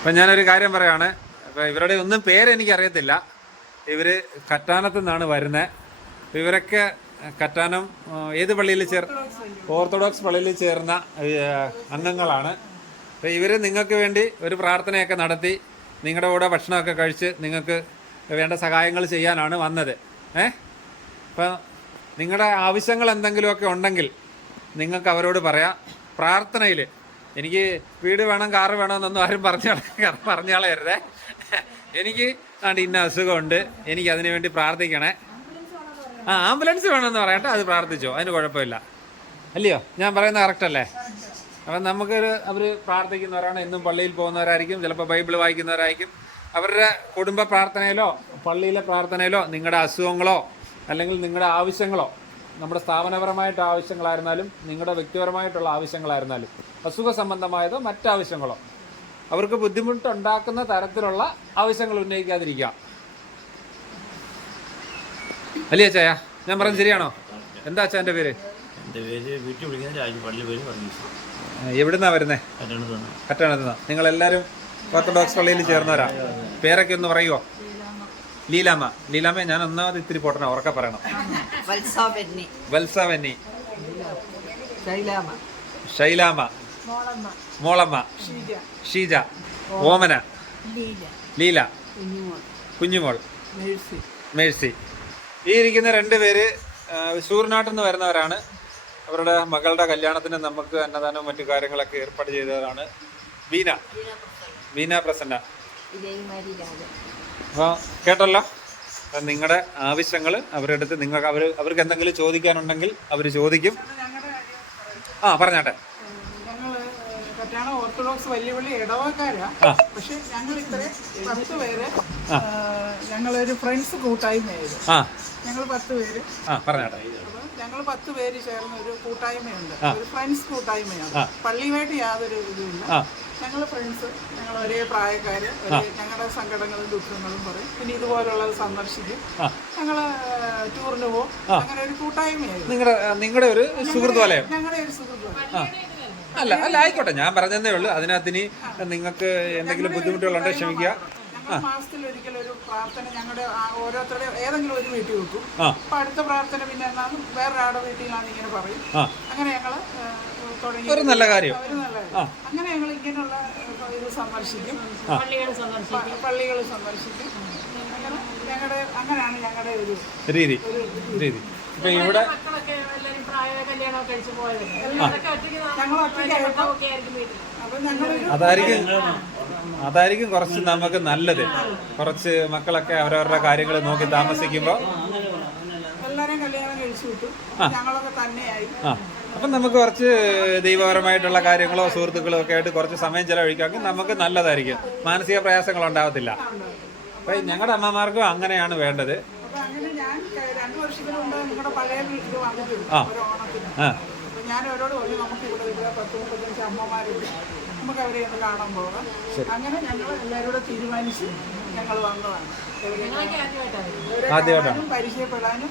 അപ്പം ഞാനൊരു കാര്യം പറയാണ്. അപ്പം ഇവരുടെ ഒന്നും പേരെനിക്ക് അറിയത്തില്ല ഇവർ കറ്റാനത്ത് നിന്നാണ് വരുന്നത് ഇവരൊക്കെ കറ്റാനം ഏത് പള്ളിയിൽ ചേർ ഓർത്തഡോക്സ് പള്ളിയിൽ ചേർന്ന അംഗങ്ങളാണ്. അപ്പം ഇവർ നിങ്ങൾക്ക് വേണ്ടി ഒരു പ്രാർത്ഥനയൊക്കെ നടത്തി നിങ്ങളുടെ കൂടെ ഭക്ഷണമൊക്കെ കഴിച്ച് നിങ്ങൾക്ക് വേണ്ട സഹായങ്ങൾ ചെയ്യാനാണ് വന്നത്. ഏ? അപ്പം നിങ്ങളുടെ ആവശ്യങ്ങൾ എന്തെങ്കിലുമൊക്കെ ഉണ്ടെങ്കിൽ നിങ്ങൾക്ക് അവരോട് പറയാം. പ്രാർത്ഥനയിൽ എനിക്ക് വീട് വേണം കാറ് വേണമെന്നൊന്നും ആരും പറഞ്ഞ പറഞ്ഞാളരുതേ എനിക്ക് ആണ്ട് ഇന്ന അസുഖമുണ്ട്. എനിക്ക് അതിനു വേണ്ടി പ്രാർത്ഥിക്കണേ. ആ ആംബുലൻസ് വേണമെന്ന് പറയട്ടെ. അത് പ്രാർത്ഥിച്ചോ. അതിന് കുഴപ്പമില്ല. അല്ലയോ? ഞാൻ പറയുന്നത് കറക്റ്റ് അല്ലേ? അപ്പം നമുക്കൊരു അവർ പ്രാർത്ഥിക്കുന്നവരാണ്. എന്നും പള്ളിയിൽ പോകുന്നവരായിരിക്കും. ചിലപ്പോൾ ബൈബിൾ വായിക്കുന്നവരായിരിക്കും. അവരുടെ കുടുംബ പ്രാർത്ഥനയിലോ പള്ളിയിലെ പ്രാർത്ഥനയിലോ നിങ്ങളുടെ അസുഖങ്ങളോ അല്ലെങ്കിൽ നിങ്ങളുടെ ആവശ്യങ്ങളോ നമ്മുടെ സ്ഥാപനപരമായിട്ട് ആവശ്യങ്ങളായിരുന്നാലും നിങ്ങളുടെ വ്യക്തിപരമായിട്ടുള്ള ആവശ്യങ്ങളായിരുന്നാലും അസുഖ സംബന്ധമായതോ മറ്റാവശ്യങ്ങളോ. അവർക്ക് ബുദ്ധിമുട്ടുണ്ടാക്കുന്ന തരത്തിലുള്ള ആവശ്യങ്ങൾ ഉന്നയിക്കാതിരിക്കുക. അല്ലേ അച്ചായ ഞാൻ പറഞ്ഞത് ശരിയാണോ? എന്താ അച്ഛന്റെ പേര്? എന്റെ പേര് വീട്ടിൽ വിളിക്കുന്ന പേര് പറഞ്ഞു. എവിടുന്നാ വരുന്നേ? കറ്റാണത്തുനിന്ന് നിങ്ങൾ എല്ലാവരും ഓർത്തഡോക്സ് പള്ളിയിൽ ചേർന്നവരാ. പേരൊക്കെ ഒന്ന് പറയുമോ ലീലാമ്മ. ലീലാമ്മ ഞാൻ ഒന്നാമത് ഇത്തിരി പൊട്ടണ ഉറക്കെ പറയണം. വത്സാവന്നി വത്സ വെന്നി ശൈലാമ ശൈലാമ്മ. മോളമ്മ. ഷീജ. ഓമന. ലീല. കുഞ്ഞുമോൾ. മേഴ്സി. ഈ ഇരിക്കുന്ന രണ്ട് പേര് ആ, സൂര്യനാട്ടിൽ നിന്ന് വരുന്നവരാണ്. അവരുടെ മകളുടെ കല്യാണത്തിന് നമുക്ക് അന്നദാനവും മറ്റു കാര്യങ്ങളൊക്കെ ഏർപ്പാട് ചെയ്തവരാണ് ബീന ബീന പ്രസന്ന. അപ്പോൾ കേട്ടല്ലോ? അപ്പം നിങ്ങളുടെ ആവശ്യങ്ങൾ അവരുടെ അടുത്ത് നിങ്ങൾക്ക് അവർ അവർക്ക് എന്തെങ്കിലും ചോദിക്കാനുണ്ടെങ്കിൽ അവർ ചോദിക്കും. ആ പറഞ്ഞാട്ടെ. ഓർത്തഡോക്സ് വലിയ വലിയ ഇടവക്കാരാ. പക്ഷെ ഞങ്ങൾ ഇത്ര പത്ത് പേര് ഞങ്ങളൊരു ഫ്രണ്ട്സ് കൂട്ടായ്മയായത് ആ. ഞങ്ങൾ പത്ത് പേര്. ഞങ്ങൾ പത്ത് പേര് ചേർന്ന ഒരു കൂട്ടായ്മയുണ്ട് ഒരു ഫ്രണ്ട്സ് കൂട്ടായ്മയാണ്. പള്ളിയുമായിട്ട് യാതൊരു ഇതുമില്ല. ഇല്ല ഞങ്ങൾ ഫ്രണ്ട്സ് ഞങ്ങൾ ഒരേ പ്രായക്കാര് ഞങ്ങളുടെ സങ്കടങ്ങളും ദുഃഖങ്ങളും പറയും. പിന്നെ ഇതുപോലുള്ളത് സന്ദർശിക്കും. ഞങ്ങൾ ടൂറിന് പോകും അങ്ങനെ ഒരു കൂട്ടായ്മയായിരുന്നു. നിങ്ങളുടെ നിങ്ങളുടെ ഒരു സുഹൃത്ത് ഞങ്ങളുടെ ഒരു സുഹൃത്തുക്കൾ അല്ല അല്ല ആയിക്കോട്ടെ. ഞാൻ പറഞ്ഞതേ ഉള്ളൂ. അതിനകത്ത് ഇനി നിങ്ങൾക്ക് എന്തെങ്കിലും ബുദ്ധിമുട്ടുകളുണ്ടെങ്കിൽ ക്ഷമിക്കുക. മാസത്തിൽ ഒരിക്കൽ ഒരു പ്രാർത്ഥന ഞങ്ങളുടെ ആ- ഓരോരുത്തരുടെ ഏതെങ്കിലും ഒരു വീട്ടിൽ വെക്കും. അപ്പൊ അടുത്ത പ്രാർത്ഥന പിന്നെ എന്നാണ് വേറൊരാളുടെ വീട്ടിലാണ് ഇങ്ങനെ പറയും. അങ്ങനെ ഞങ്ങൾ ഒരു നല്ല കാര്യം. അങ്ങനെ ഞങ്ങൾ ഇങ്ങനെയുള്ള ഇത് സന്ദർശിക്കും. പള്ളികൾ സന്ദർശിക്കും. അങ്ങനെ ഞങ്ങളുടെ അങ്ങനെയാണ് ഞങ്ങളുടെ ഒരു രീതി. രീതി. ഇപ്പൊ ഇവിടെ അതായിരിക്കും. അതായിരിക്കും കുറച്ച് നമുക്ക് നല്ലത്. കുറച്ച് മക്കളൊക്കെ അവരവരുടെ കാര്യങ്ങൾ നോക്കി താമസിക്കുമ്പോൾ അപ്പൊ നമുക്ക് കുറച്ച് ദൈവപരമായിട്ടുള്ള കാര്യങ്ങളോ സുഹൃത്തുക്കളോ ഒക്കെ ആയിട്ട് കുറച്ച് സമയം ചെലവഴിക്കാമെങ്കിൽ നമുക്ക് നല്ലതായിരിക്കും. മാനസിക പ്രയാസങ്ങൾ ഉണ്ടാവത്തില്ല. അപ്പം ഞങ്ങളുടെ അമ്മമാർക്കും അങ്ങനെയാണ് വേണ്ടത്. നിങ്ങളുടെ പഴയ വീട്ടിൽ വന്നിട്ടുണ്ട് ഒരു ഓണത്തിന്. ആ. അപ്പൊ ഞാൻ അവരോട് പറഞ്ഞു നമുക്ക് ഇവിടെ ഇവിടെ പത്ത് മുപ്പത്തഞ്ച് അമ്മമാരുണ്ട് നമുക്ക് അവരെ ഒന്ന് കാണാൻ പോകാം. അങ്ങനെ ഞങ്ങൾ തീരുമാനിച്ച് ഞങ്ങൾ വന്നതാണ്. ഇവരെ ആദ്യമായിട്ടാണ്. കാണാനും പരിചയപ്പെടാനും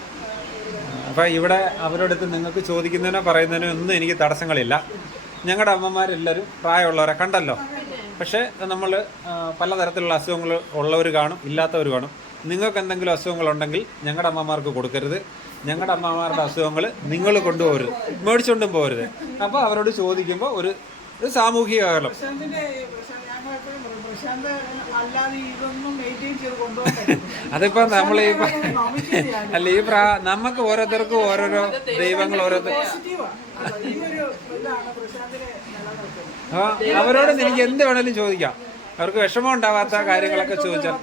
അപ്പം ഇവിടെ അവരുടെ അടുത്ത് നിങ്ങൾക്ക് ചോദിക്കുന്നതിനോ പറയുന്നതിനോ ഒന്നും എനിക്ക് തടസ്സങ്ങളില്ല. ഞങ്ങളുടെ അമ്മമാരെല്ലാവരും പ്രായമുള്ളവരെ കണ്ടല്ലോ. പക്ഷേ നമ്മൾ പലതരത്തിലുള്ള അസുഖങ്ങൾ ഉള്ളവർ കാണും ഇല്ലാത്തവർ കാണും. നിങ്ങൾക്ക് എന്തെങ്കിലും അസുഖങ്ങളുണ്ടെങ്കിൽ ഞങ്ങളുടെ അമ്മമാർക്ക് കൊടുക്കരുത്. ഞങ്ങളുടെ അമ്മമാരുടെ അസുഖങ്ങൾ നിങ്ങൾ കൊണ്ടുപോകരുത്. മേടിച്ചുകൊണ്ടും പോകരുത്. അപ്പോൾ അവരോട് ചോദിക്കുമ്പോൾ ഒരു ഒരു സാമൂഹിക അകലം അതിപ്പോ നമ്മൾ ഈ അല്ല ഈ പ്രാ നമുക്ക് ഓരോരുത്തർക്കും ഓരോരോ ദൈവങ്ങൾ ഓരോരുത്തർ അവരോട് എനിക്ക് എന്ത് വേണേലും ചോദിക്കാം. അവർക്ക് വിഷമം ഉണ്ടാവാത്ത കാര്യങ്ങളൊക്കെ ചോദിച്ചാൽ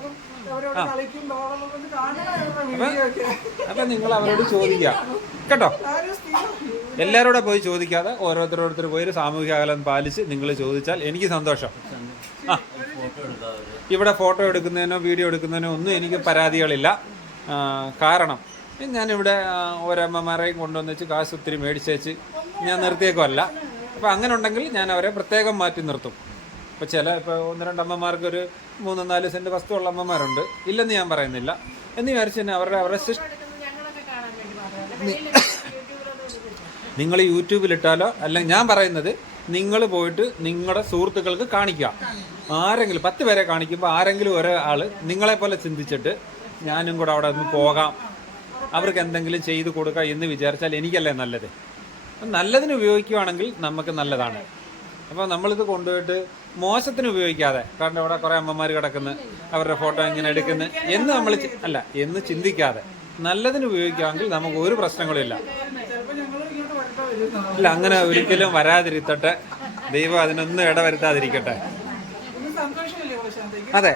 അപ്പൊ നിങ്ങൾ അവരോട് ചോദിക്കാം കേട്ടോ? എല്ലാരോടെ എല്ലാവരോടെ പോയി ചോദിക്കാതെ ഓരോരുത്തരോരുത്തർ പോയി ഒരു സാമൂഹിക അകലം പാലിച്ച് നിങ്ങൾ ചോദിച്ചാൽ എനിക്ക് സന്തോഷം. ആ. ഇവിടെ ഫോട്ടോ എടുക്കുന്നതിനോ വീഡിയോ എടുക്കുന്നതിനോ ഒന്നും എനിക്ക് പരാതികളില്ല. കാരണം ഞാനിവിടെ ഒരമ്മമാരെയും കൊണ്ടുവന്ന് വെച്ച് കാശ് ഒത്തിരി മേടിച്ചേച്ച് ഞാൻ നിർത്തിയേക്കുമല്ല അപ്പോൾ അങ്ങനെ ഉണ്ടെങ്കിൽ ഞാൻ അവരെ പ്രത്യേകം മാറ്റി നിർത്തും. ഇപ്പോൾ ചില ഇപ്പോൾ ഒന്ന് രണ്ട് അമ്മമാർക്ക് ഒരു മൂന്ന് നാല് സെന്റ് വസ്തുള്ള അമ്മമാരുണ്ട്. ഇല്ലെന്ന് ഞാൻ പറയുന്നില്ല. എന്ന് വിചാരിച്ച് തന്നെ അവരുടെ അവരുടെ സൃഷ്ടി. നിങ്ങൾ യൂട്യൂബിലിട്ടാലോ അല്ലെങ്കിൽ ഞാൻ പറയുന്നത് നിങ്ങൾ പോയിട്ട് നിങ്ങളുടെ സുഹൃത്തുക്കൾക്ക് കാണിക്കുക. ആരെങ്കിലും പത്ത് പേരെ കാണിക്കുമ്പോൾ ആരെങ്കിലും ഒരാൾ നിങ്ങളെ പോലെ ചിന്തിച്ചിട്ട് ഞാനും കൂടെ അവിടെ ഒന്ന് പോകാം. അവർക്ക് എന്തെങ്കിലും ചെയ്തു കൊടുക്കാം എന്ന് വിചാരിച്ചാൽ എനിക്കല്ലേ നല്ലത്. നല്ലതിന് ഉപയോഗിക്കുകയാണെങ്കിൽ നമുക്ക് നല്ലതാണ്. അപ്പോൾ നമ്മളിത് കൊണ്ടുപോയിട്ട് മോശത്തിന് ഉപയോഗിക്കാതെ കാരണം ഇവിടെ കുറേ അമ്മമാർ കിടക്കുന്നു അവരുടെ ഫോട്ടോ ഇങ്ങനെ എടുക്കുന്നു എന്ന് നമ്മൾ അല്ല എന്ന് ചിന്തിക്കാതെ. നല്ലതിന് ഉപയോഗിക്കാമെങ്കിൽ നമുക്ക് ഒരു പ്രശ്നങ്ങളില്ല വരുന്നോ അങ്ങനെ ഒരിക്കലും വരാതിരുത്തട്ടെ ദൈവം അതിനൊന്നും ഇടവരുത്താതിരിക്കട്ടെ. അതെ.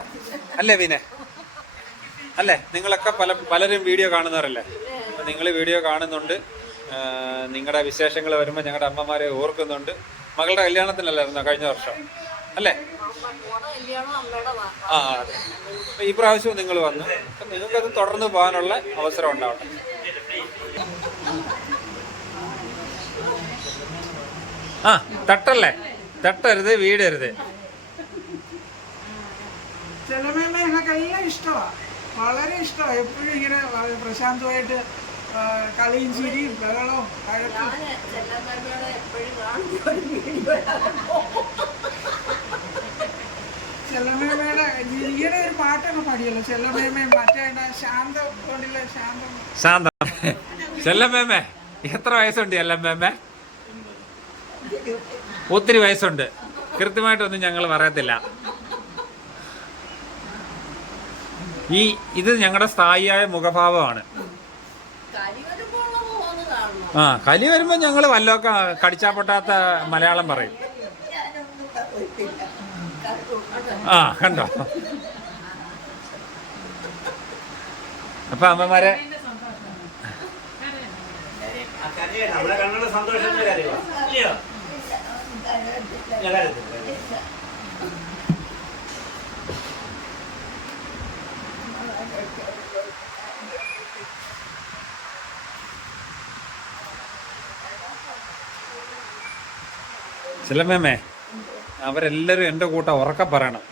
അല്ലേ വിനെ അല്ലേ നിങ്ങളൊക്കെ പല പലരും വീഡിയോ കാണുന്നവരല്ലേ? നിങ്ങൾ വീഡിയോ കാണുന്നുണ്ട്. നിങ്ങളുടെ വിശേഷങ്ങൾ വരുമ്പോൾ ഞങ്ങളുടെ അമ്മമാരെ ഓർക്കുന്നുണ്ട്. മകളുടെ കല്യാണത്തിനല്ലായിരുന്നോ കഴിഞ്ഞ വർഷം? അല്ലേ? ആ അതെ. ഈ പ്രാവശ്യവും നിങ്ങൾ വന്നു. അപ്പം നിങ്ങൾക്കത് തുടർന്ന് പോകാനുള്ള അവസരം ഉണ്ടാവട്ടെ. ആ തട്ടല്ലേ? തട്ടരുത് വീടരുത്. ചെലമേമ ഞങ്ങൾക്കെല്ലാം ഇഷ്ടമാണ് വളരെ ഇഷ്ടമാണ് എപ്പോഴും ഇങ്ങനെ പ്രശാന്തമായിട്ട് കളിയും ചിരിയും ബഹളവും കഴക്കും ചെല്ലമേമയുടെ ഈയിടെ ഒരു പാട്ടൊക്കെ പാടിയല്ലോ. ചെല്ലമേമ മറ്റേ ശാന്ത കൊണ്ടില്ല ശാന്തം. ശാന്തം. ചെല്ലമ്മേമ്മേ എത്ര വയസ്സുണ്ട് ചെല്ലമ്മേമ്മേ? ഒത്തിരി വയസ്സുണ്ട്. കൃത്യമായിട്ടൊന്നും ഞങ്ങൾ പറയത്തില്ല. ഈ ഇത് ഞങ്ങളുടെ സ്ഥായിയായ മുഖഭാവമാണ്. ആ കലി വരുമ്പോൾ ഞങ്ങൾ വല്ലതൊക്കെ കടിച്ചാ പൊട്ടാത്ത മലയാളം പറയും. ആ കണ്ടോ? അപ്പൊ അമ്മമാരെ സന്തോഷത്തിന്റെ ചിലമ്മേ അവരെല്ലാരും എന്റെ കൂട്ടം ഉറക്ക പറയണം.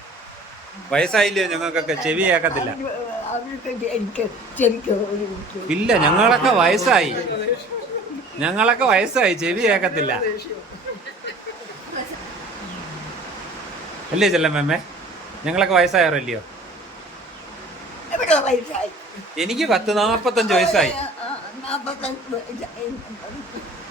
വയസ്സായില്ലയോ ഞങ്ങൾക്കൊക്കെ? ചെവി കേൾക്കത്തില്ല. ഇല്ല ഞങ്ങളൊക്കെ വയസ്സായി. ഞങ്ങളൊക്കെ വയസ്സായി ചെവി കേൾക്കത്തില്ല. അല്ലേ ചെല്ലമ്മേ ഞങ്ങളൊക്കെ വയസ്സായവരല്ലയോ? എനിക്ക് പത്ത് നാപ്പത്തഞ്ച് വയസ്സായോ.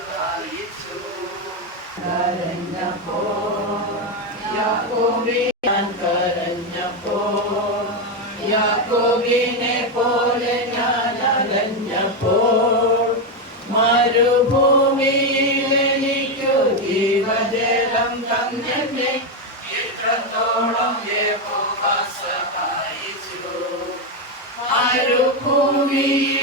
സഹായിച്ചു കരഞ്ഞപ്പോ യാക്കോബിയാൻ കരഞ്ഞപ്പോ യാക്കോബിനെ പോലെ ഞാൻ അലഞ്ഞപ്പോൾ മരുഭൂമിയിൽ എനിക്കു ജീവജലം തന്നെ ഇത്രത്തോളം സഹായിച്ചു മരുഭൂമിയിൽ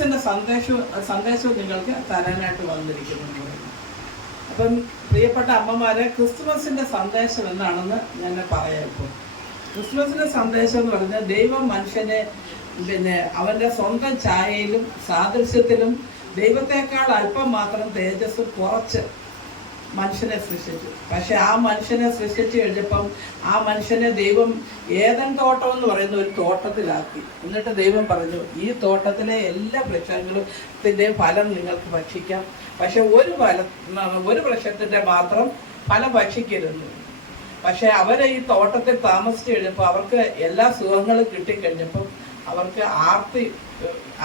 ക്രിസ്തുമസിന്റെ സന്ദേശവും സന്ദേശവും നിങ്ങൾക്ക് തരാനായിട്ട് വന്നിരിക്കുന്നു അപ്പം പ്രിയപ്പെട്ട അമ്മമാരെ ക്രിസ്മസിന്റെ സന്ദേശം എന്താണെന്ന് ഞാൻ പറയാം ഇപ്പോൾ ക്രിസ്മസിന്റെ സന്ദേശം എന്ന് പറഞ്ഞാൽ ദൈവം മനുഷ്യനെ പിന്നെ അവന്റെ സ്വന്തം ഛായയിലും സാദൃശ്യത്തിലും ദൈവത്തെക്കാൾ അല്പം മാത്രം തേജസ് കുറച്ച് മനുഷ്യനെ സൃഷ്ടിച്ചു. പക്ഷെ ആ മനുഷ്യനെ സൃഷ്ടിച്ചു കഴിഞ്ഞപ്പം ആ മനുഷ്യനെ ദൈവം ഏതൻ തോട്ടം എന്ന് പറയുന്ന ഒരു തോട്ടത്തിലാക്കി. എന്നിട്ട് ദൈവം പറഞ്ഞു ഈ തോട്ടത്തിലെ എല്ലാ വൃക്ഷങ്ങളും ഫലം നിങ്ങൾക്ക് ഭക്ഷിക്കാം. പക്ഷെ ഒരു ഫല ഒരു വൃക്ഷത്തിന്റെ മാത്രം ഫലം ഭക്ഷിക്കരുത്. പക്ഷെ അവരെ ഈ തോട്ടത്തിൽ താമസിച്ചു കഴിഞ്ഞപ്പോൾ അവർക്ക് എല്ലാ സുഖങ്ങളും കിട്ടിക്കഴിഞ്ഞപ്പം അവർക്ക് ആർത്തി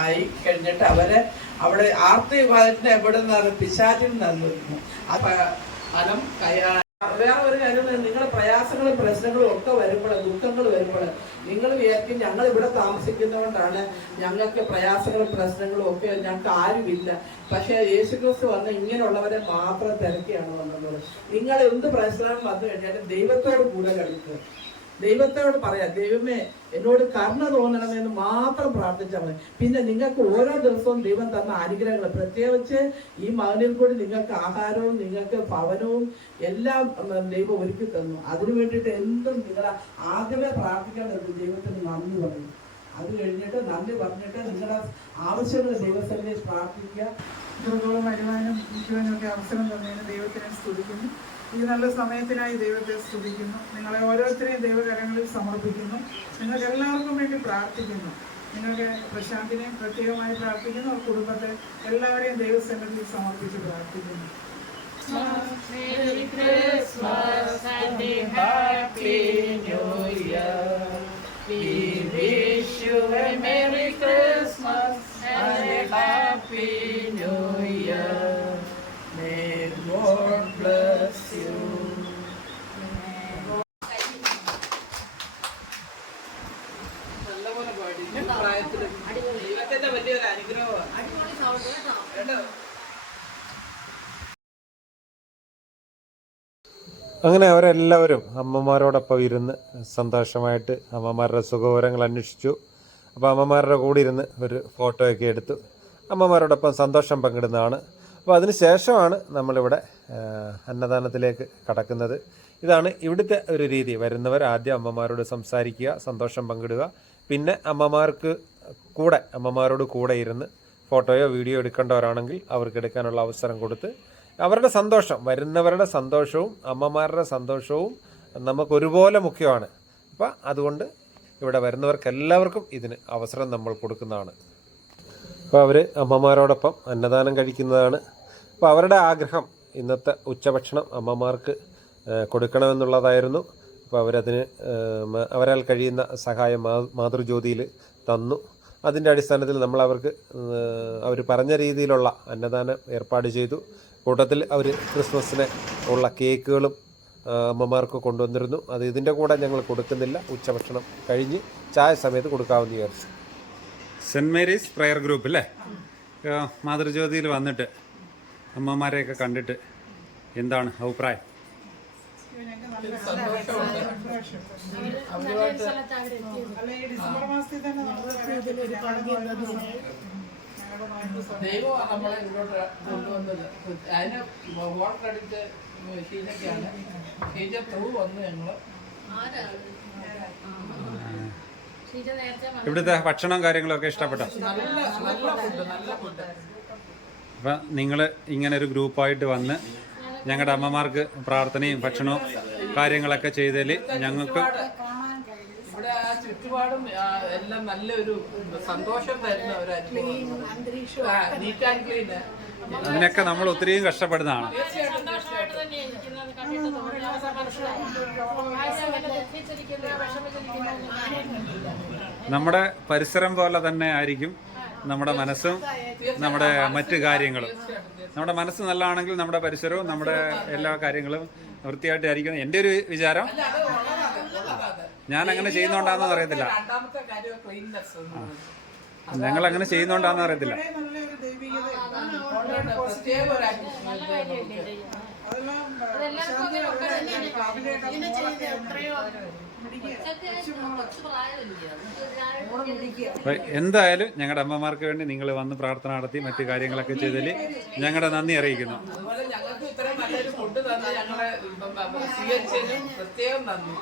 ആയി കഴിഞ്ഞിട്ട് അവരെ അവിടെ ആർത്തി വരുന്ന എവിടെ നിന്നാണ് പിശാചിൽ നിന്നിരുന്നു ആ ഫലം കയ്യാ വേറെ ഒരു കാര്യം നിങ്ങളുടെ പ്രയാസങ്ങളും പ്രശ്നങ്ങളും ഒക്കെ വരുമ്പോൾ ദുഃഖങ്ങൾ വരുമ്പോൾ നിങ്ങൾ വിചാരിക്കും ഞങ്ങൾ ഇവിടെ താമസിക്കുന്നതുകൊണ്ടാണ് ഞങ്ങൾക്ക് പ്രയാസങ്ങളും പ്രശ്നങ്ങളും ഒക്കെ ഞങ്ങൾക്ക് ആരുമില്ല. പക്ഷേ യേശുക്രിസ്തു വന്ന് ഇങ്ങനെയുള്ളവരെ മാത്രം തിരക്കിയാണ് വന്നത്. നിങ്ങൾ എന്ത് പ്രശ്നം വന്നു കഴിഞ്ഞാലും ദൈവത്തോട് കൂടെ കളിക്കുക ദൈവത്തോട് പറയാം ദൈവമേ എന്നോട് കരുണ തോന്നണമെന്ന് മാത്രം പ്രാർത്ഥിച്ചാൽ മതി. പിന്നെ നിങ്ങൾക്ക് ഓരോ ദിവസവും ദൈവം തന്ന അനുഗ്രഹങ്ങൾ പ്രത്യേകിച്ച് ഈ മകനിൽ കൂടി നിങ്ങൾക്ക് ആഹാരവും നിങ്ങൾക്ക് ഭവനവും എല്ലാം ദൈവം ഒരുക്കി തന്നു. അതിനു വേണ്ടിയിട്ട് എന്തും നിങ്ങൾ ആദ്യമേ പ്രാർത്ഥിക്കേണ്ടത് ദൈവത്തിന് നന്ദി പറയും. അത് കഴിഞ്ഞിട്ട് നന്ദി പറഞ്ഞിട്ട് നിങ്ങളുടെ ആവശ്യങ്ങൾ ദൈവസന്നിധിയിൽ പ്രാർത്ഥിക്കുക. വരുവാനും ഒക്കെ അവസരം തന്നതിന് ദൈവത്തിനെ സ്തുതിക്കുന്നു. ഈ നല്ല സമയത്തിനായി ദൈവത്തെ സ്തുതിക്കുന്നു. നിങ്ങളെ ഓരോരുത്തരെയും ദൈവകരങ്ങളിൽ സമർപ്പിക്കുന്നു. നിങ്ങൾക്ക് എല്ലാവർക്കും വേണ്ടി പ്രാർത്ഥിക്കുന്നു. നിങ്ങൾക്ക് പ്രശാന്തിനെയും പ്രത്യേകമായി പ്രാർത്ഥിക്കുന്നു. കുടുംബത്തെ എല്ലാവരെയും ദൈവസന്നിധിയിൽ സമർപ്പിച്ച് പ്രാർത്ഥിക്കുന്നു. Merry Christmas and a Happy New Year. We wish you a Merry Christmas and a Happy New Year. May God bless you. നല്ലപോലെ പാടി ഈ പ്രായത്തിൽ ദൈവത്തിന്റെ വലിയൊരു അനുഗ്രഹമാണ് കേട്ടോ അങ്ങനെ അവരെല്ലാവരും അമ്മമാരോടൊപ്പം ഇരുന്ന് സന്തോഷമായിട്ട് അമ്മമാരുടെ സുഖവിവരങ്ങൾ അന്വേഷിച്ചു. അപ്പോൾ അമ്മമാരുടെ കൂടെ ഇരുന്ന് ഒരു ഫോട്ടോയൊക്കെ എടുത്തു. അമ്മമാരോടൊപ്പം സന്തോഷം പങ്കിടുന്നതാണ്. അപ്പോൾ അതിന് ശേഷമാണ് നമ്മളിവിടെ അന്നദാനത്തിലേക്ക് കടക്കുന്നത്. ഇതാണ് ഇവിടുത്തെ ഒരു രീതി. വരുന്നവർ ആദ്യം അമ്മമാരോട് സംസാരിക്കുക സന്തോഷം പങ്കിടുക. പിന്നെ അമ്മമാർക്ക് കൂടെ അമ്മമാരോട് കൂടെ ഇരുന്ന് ഫോട്ടോയോ വീഡിയോ എടുക്കേണ്ടവരാണെങ്കിൽ അവർക്ക് എടുക്കാനുള്ള അവസരം കൊടുത്ത് അവരുടെ സന്തോഷം വരുന്നവരുടെ സന്തോഷവും അമ്മമാരുടെ സന്തോഷവും നമുക്ക് ഒരുപോലെ മുഖ്യമാണ്. അപ്പം അതുകൊണ്ട് ഇവിടെ വരുന്നവർക്ക് എല്ലാവർക്കും ഇതിന് അവസരം നമ്മൾ കൊടുക്കുന്നതാണ്. അപ്പോൾ അവർ അമ്മമാരോടൊപ്പം അന്നദാനം കഴിക്കുന്നതാണ്. അപ്പോൾ അവരുടെ ആഗ്രഹം ഇന്നത്തെ ഉച്ചഭക്ഷണം അമ്മമാർക്ക് കൊടുക്കണമെന്നുള്ളതായിരുന്നു. അപ്പോൾ അവരതിന് അവരാൽ കഴിയുന്ന സഹായം മാതൃജ്യോതിയിൽ തന്നു. അതിന്റെ അടിസ്ഥാനത്തിൽ നമ്മൾ അവർക്ക് അവർ പറഞ്ഞ രീതിയിലുള്ള അന്നദാനം ഏർപ്പാട് ചെയ്തു. കൂട്ടത്തിൽ അവർ ക്രിസ്മസിന് ഉള്ള കേക്കുകളും അമ്മമാർക്ക് കൊണ്ടുവന്നിരുന്നു. അത് ഇതിന്റെ കൂടെ ഞങ്ങൾ കൊടുക്കുന്നില്ല. ഉച്ചഭക്ഷണം കഴിഞ്ഞ് ചായ സമയത്ത് കൊടുക്കാമെന്ന് വിചാരിച്ചു. സെന്റ് മേരീസ് പ്രെയർ ഗ്രൂപ്പ് അല്ലേ മാതൃജ്യോതിയിൽ വന്നിട്ട് അമ്മമാരെയൊക്കെ കണ്ടിട്ട് എന്താണ് അഭിപ്രായം? എത്തിയത് അല്ല ഡിസംബർ മാസത്തിൽ തന്നെ നമ്മൾ ഞങ്ങളുടെ ദൈവം നമ്മളെ ഇങ്ങോട്ട് കൊണ്ടുവന്നത്. അതിന് ഓൺ ക്രെഡിറ്റ് ഷീജയ്ക്കാണ് ഷീജ ത്രൂ വന്നു വന്നു. ഇവിടുത്തെ ഭക്ഷണം കാര്യങ്ങളൊക്കെ ഇഷ്ടപ്പെട്ടോ? നല്ല നല്ല ഫുഡ് നല്ല ഫുഡ്. അപ്പം നിങ്ങൾ ഇങ്ങനെ ഒരു ഗ്രൂപ്പായിട്ട് വന്ന് ഞങ്ങളുടെ അമ്മമാർക്ക് പ്രാർത്ഥനയും ഭക്ഷണവും കാര്യങ്ങളൊക്കെ ചെയ്തതിൽ ഞങ്ങൾക്ക് ചുറ്റുപാടും എല്ലാം നല്ലൊരു സന്തോഷം തരുന്ന ഒരു അനുഭവം നീറ്റ് ആൻഡ് ക്ലീൻ. അതിനൊക്കെ നമ്മൾ ഒത്തിരിയും കഷ്ടപ്പെടുന്നതാണ്. നമ്മുടെ പരിസരം പോലെ തന്നെ ആയിരിക്കും നമ്മുടെ മനസ്സും നമ്മുടെ മറ്റു കാര്യങ്ങളും. നമ്മുടെ മനസ്സ് നല്ലതാണെങ്കിൽ നമ്മുടെ പരിസരവും നമ്മുടെ എല്ലാ കാര്യങ്ങളും വൃത്തിയായിട്ടായിരിക്കും. എന്റെ ഒരു വിചാരം ഞാൻ അങ്ങനെ ചെയ്യുന്നോണ്ടാന്ന് അറിയത്തില്ല രണ്ടാമത്തെ കാര്യം ക്ലീൻനെസ് ഞങ്ങൾ അങ്ങനെ ചെയ്യുന്നോണ്ടാന്ന് അറിയത്തില്ല എന്തായാലും ഞങ്ങളുടെ അമ്മമാർക്ക് വേണ്ടി നിങ്ങൾ വന്ന് പ്രാർത്ഥന നടത്തി മറ്റു കാര്യങ്ങളൊക്കെ ചെയ്തതിൽ ഞങ്ങളുടെ നന്ദി അറിയിക്കുന്നു അതുപോലെ ഞങ്ങൾക്ക് ഇത്രയും നല്ലൊരു ഫുഡ് തന്ന ഞങ്ങളെ സ്വീകരിച്ചതിനും പ്രത്യേകം നന്ദി